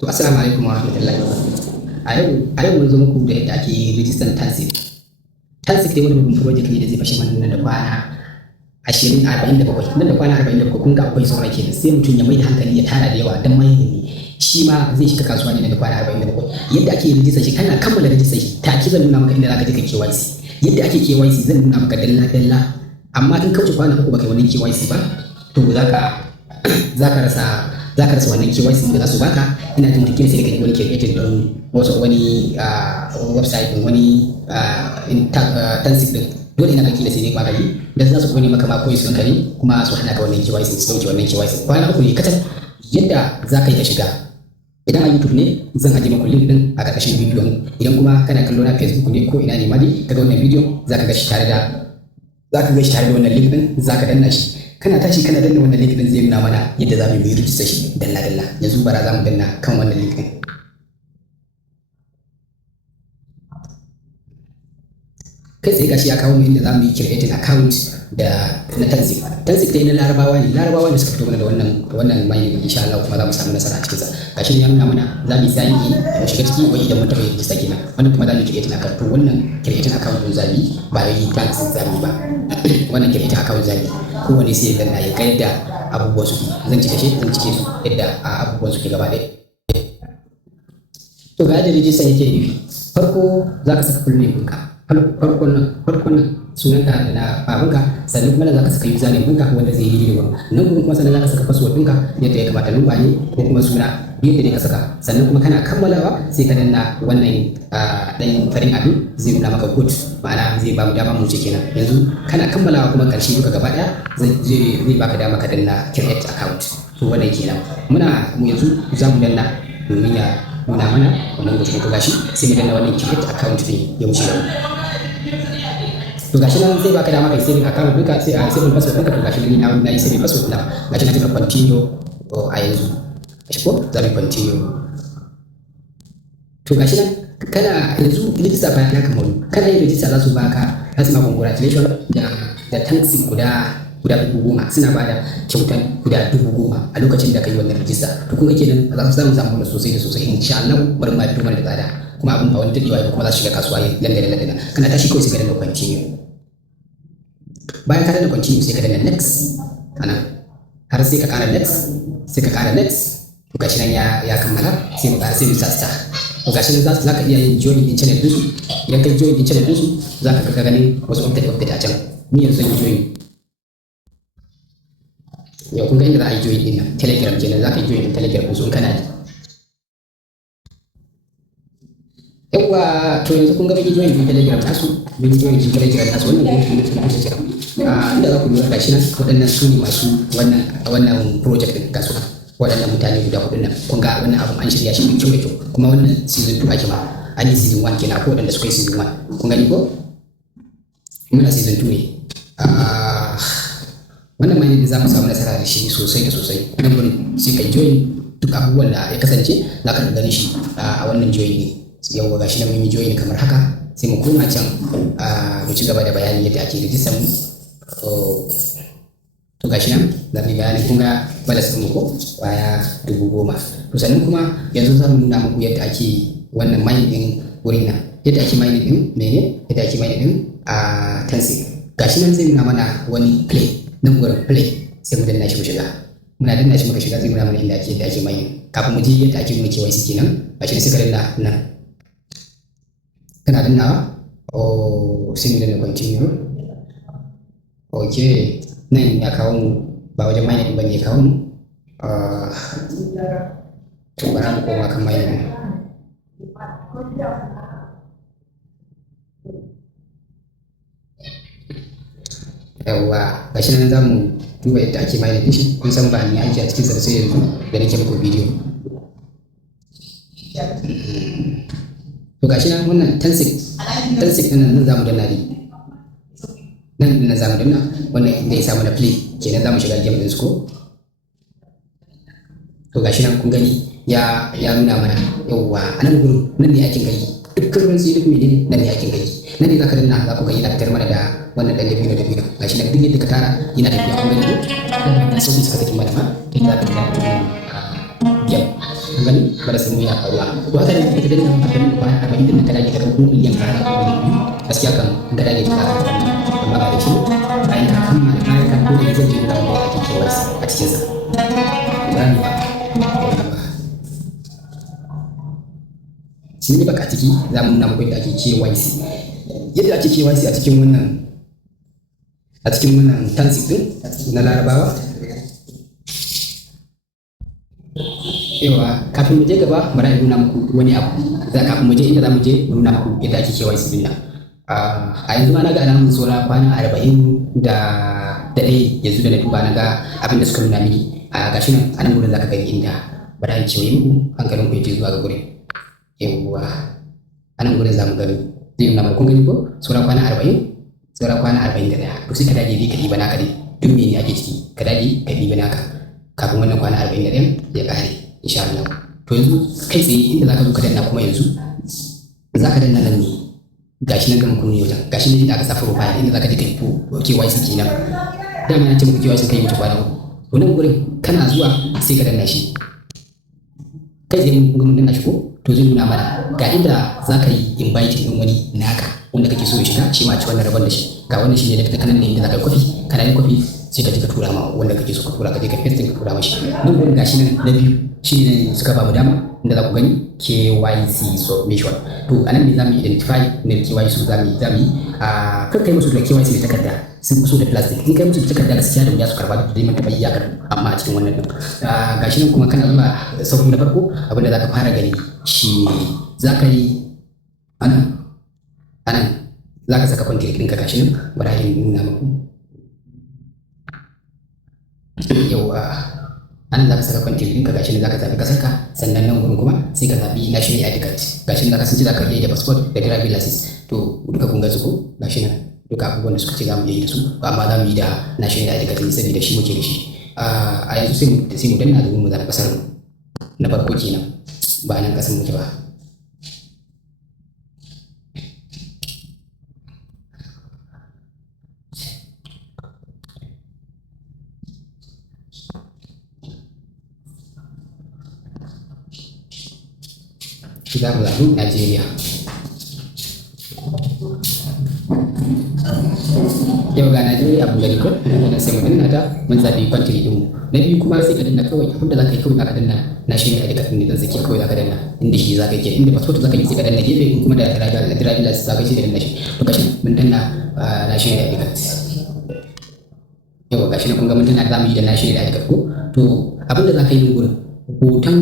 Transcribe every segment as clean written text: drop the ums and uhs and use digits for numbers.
To assalamu alaikum wa rahmatullahi wa barakatuh. A yau mun zo muku da yadda ake rijistar Tansik. Tansik dai wani babban project ne da zai fashe mana nan da kwana 47. Nan da kwana 47 kun ga akwai sauran kenan, sai mutum ya mai da hankali ya tara da yawa dan mai shi ma zai shiga kasuwa ne nan da kwana 47. Yadda ake rijistar shi, kana kammala rijistar shi ta zan nuna maka inda zaka je ka KYC. Yadda ake KYC zan nuna maka dalla dalla, amma in kauce kwana uku baka yi wannan KYC ba to zaka rasa wannan KYC da za su baka. Ina jin mutum sai ka wani created don wani website din wani Tansik din, dole ina kake da sai ne ba gari da za su kone maka ma koyi sun kare kuma su hana ka wannan KYC su dauke wannan KYC kwana uku ne kacal. Yadda za ka yi ka shiga, idan a YouTube ne zan ajiye maka link din a ƙarƙashin bidiyon, idan kuma kana kallo na Facebook ne ko ina ne ma dai kaga wannan bidiyon za ka ga shi tare da wannan link din, za ka danna shi. Kana tashi kana danna wannan link din zai nuna mana yadda za mu yi rijista shi dalla dalla. Yanzu bara za mu danna kan wannan link din. Kai tsaye gashi ya kawo mu inda za mu yi creating account da na Tansik. Tansik dai na Larabawa ne da suka fito mana da wannan mining, insha Allah kuma za mu samu nasara a cikin sa. Gashi ya nuna mana za mu yi sign in mu shiga ciki wai idan mun taɓa rijista kenan. Wannan kuma za mu yi creating account. To wannan creating account din zabi ba yi Tansik zabi ba. Wannan creating account zabi kowane sai ya danna ya ga yadda abubuwan suke. Zan cike su yadda abubuwan suke gaba ɗaya. To ga yadda rijista yake nufi. Farko za ka saka full name ɗinka. Farkon nan sunanka da na babanka, sannan kuma za ka saka username ɗinka wanda zai yi da nan kuma sannan za ka saka password ɗinka yadda ya kamata, numba ne ko kuma suna yadda ne ka saka. Sannan kuma kana kammalawa sai ka danna wannan ɗan farin abin zai nuna maka good, ma'ana zai ba mu dama mu ce kenan. Yanzu kana kammalawa kuma ƙarshe duka gaba ɗaya zai baka dama ka danna create account. To wannan kenan mu yanzu za mu danna domin ya nuna mana wannan gudu ko gashi sai mu danna wannan create account din ya wuce da mu. To gashi nan zai baka dama kai saving account ɗinka, sai a saving password ɗinka. To gashi nan na yi saving password na gashi na tafi continue a yanzu. Gashi ko za mu continue. To gashi nan kana yanzu register bayan ya kamalu, kana yin register za su baka congratulation da Tansik guda 10,000 suna bada kyautan guda 10,000 a lokacin da kai wannan register. To kuma kenan za mu samu sosai da sosai insha Allah. Bari ma fito mana da tsada kuma abin ba wani dadewa ba, kuma za su shiga kasuwa lallai. Kana tashi kawai sai ka danna continue. Bayan ka danna continue sai ka danna next anan har sai ka kara next, sai ka kara next. To gashi nan ya kammala sai mu start. To gashi nan za ka iya yin join din channel din su. Idan ka join din channel din su za ka ga ganin wasu update a can. Ni yanzu zan join. Yau kun ga inda za a yi join din nan Telegram kenan, za ka yi join din Telegram din su in kana da. Yawwa to yanzu kun ga mun join din Telegram nasu, mun join din Telegram nasu. Wannan group ne da ake kira inda za ku lura gashi nan waɗannan su ne masu wannan project din gasu. Waɗannan mutane guda huɗu nan kun ga wannan abun an shirya shi mai kyau da kyau, kuma wannan season 2 ake ma, an yi season 1 kenan ko waɗanda suka yi season 1 kun gani ko muna season 2 ne. Wannan mai ne za mu samu nasara da shi sosai da sosai. Nan gurin sai ka join duk abubuwan da ya kasance za ka gani shi a wannan join ne. Yawwa gashi nan mun yi join kamar haka, sai mu koma can mu ci gaba da bayani yadda ake rijistar mu. To gashi nan za mu yi bayani, kun ga balas ɗin ko kwaya 10,000. To sannan kuma yanzu za mu nuna muku yadda ake wannan mining ɗin wurin nan, yadda ake mining ɗin yadda ake mining ɗin a Tansik. Gashi nan zai nuna mana wani play nan gurin play, sai mu danna shi mu shiga. Muna danna shi muka shiga zai nuna mana inda ake mining. Kafin mu je yadda ake nuna KYC kenan, gashi nan sai ka danna nan. Kana dannawa sai mu danna continue. Okay, nan ya kawo mu ba wajen mining ba ne ya kawo mu. To bara mu koma kan mining. Yawwa gashi nan za mu duba yadda ake mining din shi. Kun san ba ni aiki a cikin sa sai yanzu da nake muku bidiyo. To gashi nan wannan Tansik din nan za mu danna ne. Nan za mu danna wannan inda ya samu na play kenan, za mu shiga game din su ko. To gashi nan kun gani ya nuna mana. Yawwa a nan gurin nan ne aikin gari, dukkan ruwan sai duk menene nan ne aikin gari. Nan ne za ka danna za ku ga yana fitar mana da wannan ɗan dabino. Gashi nan duk yadda ka tara yana tafiya kun gani ko. Sauki suka saki mana ma ta za ka biya. kun gani ba da samu ya faruwa to haka ne kake danna maka danna kwana 40 din ka dage ka dauko miliyan ka gaskiya kan ga dage ka amma ba da shi bayan ka kammala bayan ka ko da zai ji da wani ake cewa a cikin sa gani ba shi ne baka ciki za mu nuna muku yadda ake KYC yadda ake KYC a cikin wannan tansik din na larabawa. Yawa kafin mu je gaba bari in nuna muku wani abu kafin mu je inda za mu je mu nuna muku yadda ake KYC din nan. A yanzu ma na ga alamun saura kwana 40 da ɗaya yanzu da na duba na ga abin da suka nuna mini gashi nan a nan gurin za ka gani inda bari in kewaye muku hankalin ku ya je zuwa ga gurin. Yawwa a nan gurin za mu gani zai nuna kun gani ko saura kwana 40 saura kwana 41 to sai ka dage ka ɗiba naka dai duk mene ake ciki ka dage ka ɗiba naka kafin wannan kwana 41 ya ƙare insha Allah. To yanzu kai tsaye inda zaka zo ka danna kuma yanzu zaka danna nan ne gashi nan kan kunni wajen gashi nan inda aka sa profile inda zaka je kai KYC kenan dama na ce muku KYC kai mutu kwana to nan gurin kana zuwa sai ka danna shi kai tsaye mun danna shi ko to zai nuna mana ga inda zaka yi invite din wani naka wanda kake so ya shiga shi ma ci wannan rabon da shi ga wannan shi ne da kanan ne inda zaka yi copy kana yin copy sai ka je ka tura ma wanda kake so ka tura ka je ka paste ka tura mashi nan gurin gashi nan na biyu shi ne suka ba mu dama inda za ku gani KYC submission to anan ne zamu identify ne KYC zamu yi kan kai musu da KYC da takarda sun musu da plastic in kai musu da takarda gaskiya da wuya su karba da dai mun taba iyakar amma a cikin wannan din gashi nan kuma kana zuwa sauki na farko abinda zaka fara gani shi zaka yi anan zaka saka kwantir ɗinka gashi nan bari in nuna muku yawa an za ka saka kwantir ɗinka gashi ne za ka zaɓi ƙasarka sannan nan gurin kuma sai ka zaɓi national ID card gashi ne za ka sun ce za ka iya da passport da driving license to duka kun ga su ko gashi nan duka abubuwan da suka ce za mu iya yi da su amma za mu yi da national ID card ne saboda shi muke da shi a yanzu sai mu danna domin mu zaɓi ƙasar mu na farko kenan ba nan ƙasar muke ba. Za mu zaɓi Najeriya. Yau ga Najeriya abu gani ko sai mu danna ta mun zaɓi country din mu. Na biyu kuma sai ka danna kawai abinda za ka yi kawai za ka danna national ID card ne dan zaki kawai za ka danna inda shi za ka yi inda passport za ka yi sai ka danna gefe kuma da driving license za ka yi sai ka danna shi to gashi mun danna national ID card. Yau gashi na kun ga mun danna za mu yi da national ID card ko to abinda za ka yi gurin hoton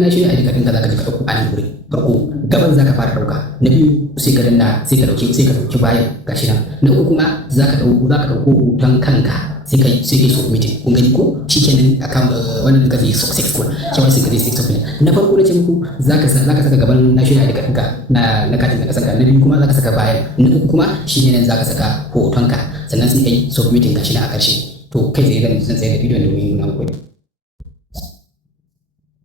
national ID card ɗinka za ka je ka ɗauko a nan gurin farko gaban za ka fara ɗauka na biyu sai ka danna sai ka ɗauki bayan gashi nan na uku kuma za ka ɗauko hoton kanka sai ka yi submitting kun gani ko shikenan account wannan ka zai successful cewa sai ka zai successful na farko na ce muku za ka saka gaban national ID card ɗinka na katin da ka saka na biyu kuma za ka saka bayan na uku kuma shine nan za ka saka hotonka sannan sai ka yi submitting gashi nan a ƙarshe to kai tsaye zan tsaye da bidiyon domin nuna muku.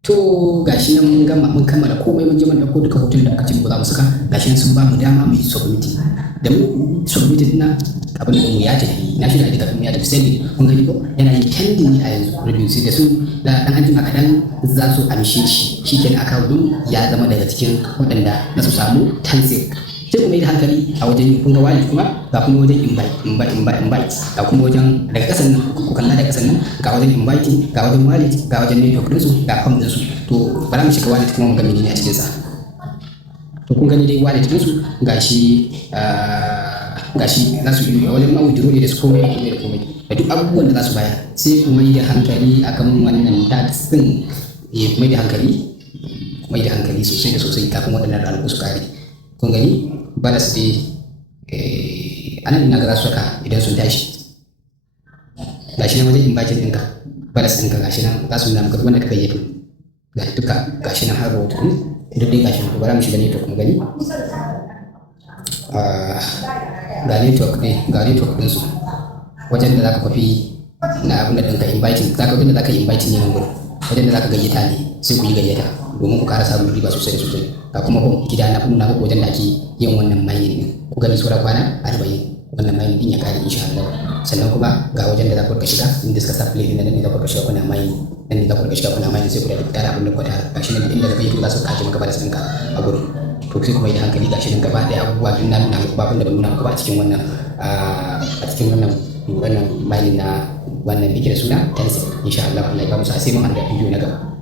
To gashi nan mun kammala komai mun je mun dauko duka hoton da aka ce mu za mu saka gashi nan sun ba mu dama mu yi submitting da mu submitting na abin da mu ya tafi na shi da duka mu ya tafi sai kun gani ko yana yin pending ne a yanzu review sai da su da dan anjima kadan za su amshe shi shikenan account din ya zama daga cikin waɗanda na su samu tansik sai kuma yi da hankali a wajen kun ga wallet kuma ga kuma wajen invite ga kuma wajen daga kasan nan ku kalla daga kasan nan ga wajen invite ga wajen wallet ga wajen network ɗinsu ga account ɗinsu to bara mu shiga wallet kuma mu ga menene a cikin sa to kun gani dai wallet ɗinsu gashi za su yi wajen ma withdraw da su komai da duk abubuwan da za su bayar sai kuma yi da hankali akan wannan tax din mai da hankali sosai da sosai kafin waɗannan ranaku su kare kun gani balas dai anan ina ga za su saka idan sun tashi gashi nan wajen invite ɗinka balas ɗinka gashi nan za su nuna maka wanda ka gayyato ga duka gashi nan har rahoto duk dai gashi nan to bara mu shiga network mu gani ga network ɗinsu wajen da za ka kwafi na abin da ɗinka inviting wajen da za ka yi inviting ne nan gurin wajen da za ka gayyata ne sai ku yi gayyata domin ku ƙara samun riba sosai da sosai ga kuma home gida na nuna muku wajen da ake yin wannan mining ɗin ku gani saura kwana 40 wannan mining din ya kare insha Allah. Sannan kuma ga wajen da za ku rika shiga inda suka sa play din nan ne za ku rika shiga kuna mining, nan ne za ku rika shiga kuna mining sai ku da tara abin da ku tara. Gashi nan inda da kai to za su kaje maka balas ɗinka a gurin. To sai kuma yi da hankali gashi nan gaba ɗaya abubuwa din na nuna muku babun da ban nuna muku ba a cikin wannan mining na wannan biki da suna Tensei insha Allah. Allah ya ba mu sa sai mun haɗa bidiyo na gaba.